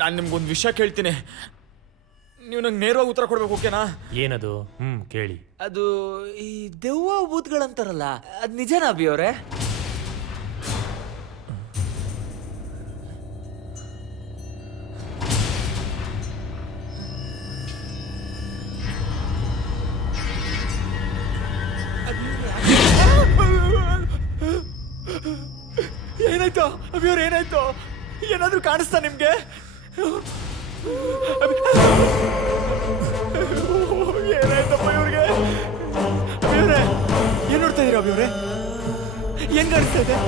ನಾನು ನಿಮ್ಗೊಂದು ವಿಷಯ ಕೇಳ್ತೀನಿ, ನೀವು ನಂಗೆ ನೇರವಾಗಿ ಉತ್ತರ ಕೊಡ್ಬೇಕು, ಓಕೆನಾ? ಏನದು? ಕೇಳಿ. ಅದು ಈ ದೆವ್ವ ಭೂತ್ಗಳಂತಾರಲ್ಲ, ಅದು ನಿಜನಾ ಅಭಿ ಅವರೇ? ಏನಾಯ್ತು ಅಭಿ ಅವ್ರ, ಏನಾಯ್ತು? ಏನಾದ್ರೂ ಕಾಣಿಸ್ತಾ ನಿಮ್ಗೆ? ಏನಾಯ್ತಪ್ಪ ಇವ್ರಿಗೆ? ಅಭಿಯವ್ರೆ, ಏನ್ ನೋಡ್ತಾ ಇದೀರ ಅಭಿಯವ್ರೆ? ಹೆಂಗ್ ಕಾಣಿಸ್ತಾ ಇದೆ?